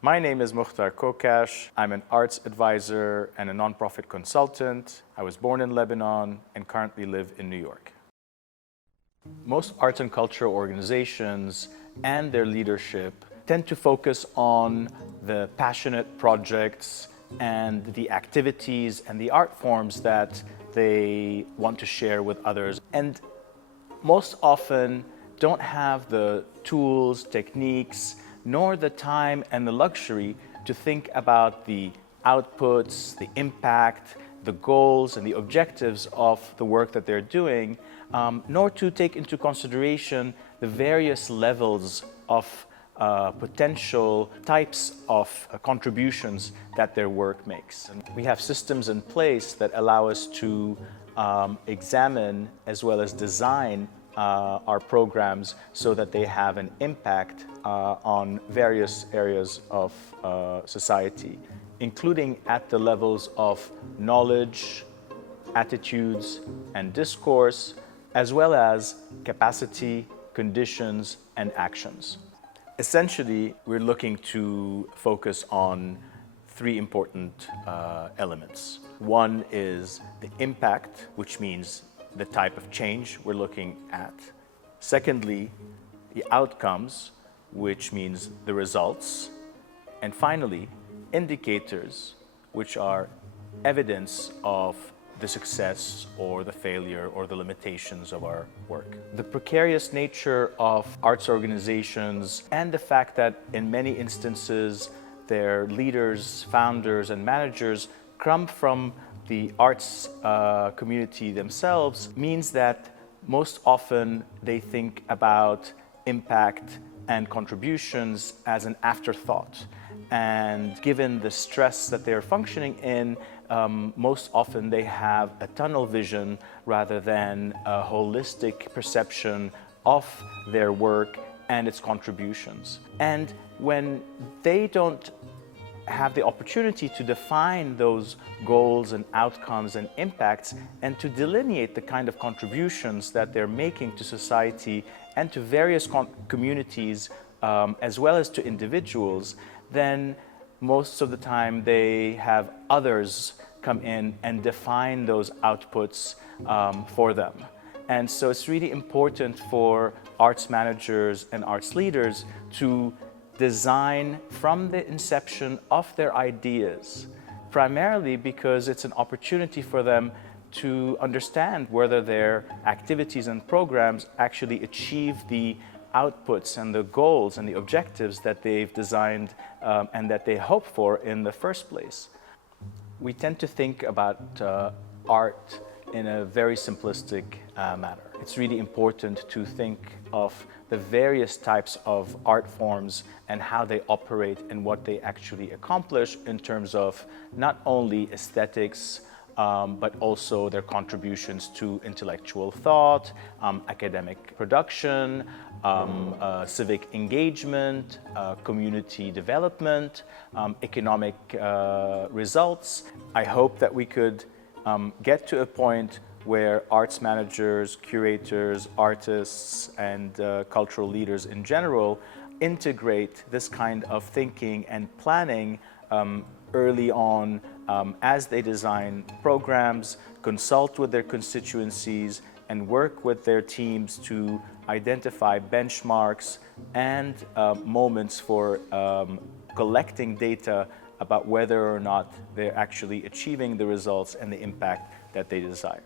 My name is Moukhtar Kocache. I'm an arts advisor and a nonprofit consultant. I was born in Lebanon and currently live in New York. Most arts and culture organizations and their leadership tend to focus on the passionate projects and the activities and the art forms that they want to share with others, and most often don't have the tools, techniques, nor the time and the luxury to think about the outputs, the impact, the goals and the objectives of the work that they're doing, nor to take into consideration the various levels of potential types of contributions that their work makes. And we have systems in place that allow us to examine as well as design our programs so that they have an impact on various areas of society, including at the levels of knowledge, attitudes, and discourse, as well as capacity, conditions, and actions. Essentially, we're looking to focus on three important elements. One is the impact, which means the type of change we're looking at. Secondly, the outcomes, which means the results. And finally, indicators, which are evidence of the success or the failure or the limitations of our work. The precarious nature of arts organizations and the fact that in many instances their leaders, founders, and managers come from the arts community themselves means that most often they think about impact and contributions as an afterthought. And given the stress that they're functioning in, most often they have a tunnel vision rather than a holistic perception of their work and its contributions. And when they don't have the opportunity to define those goals and outcomes and impacts and to delineate the kind of contributions that they're making to society and to various communities as well as to individuals, then most of the time they have others come in and define those outputs for them. And so it's really important for arts managers and arts leaders to design from the inception of their ideas, primarily because it's an opportunity for them to understand whether their activities and programs actually achieve the outputs and the goals and the objectives that they've designed and that they hope for in the first place. We tend to think about art in a very simplistic manner. It's really important to think of the various types of art forms and how they operate and what they actually accomplish in terms of not only aesthetics, but also their contributions to intellectual thought, academic production, civic engagement, community development, economic results. I hope that we could get to a point where arts managers, curators, artists, and cultural leaders in general integrate this kind of thinking and planning early on as they design programs, consult with their constituencies, and work with their teams to identify benchmarks and moments for collecting data about whether or not they're actually achieving the results and the impact that they desire.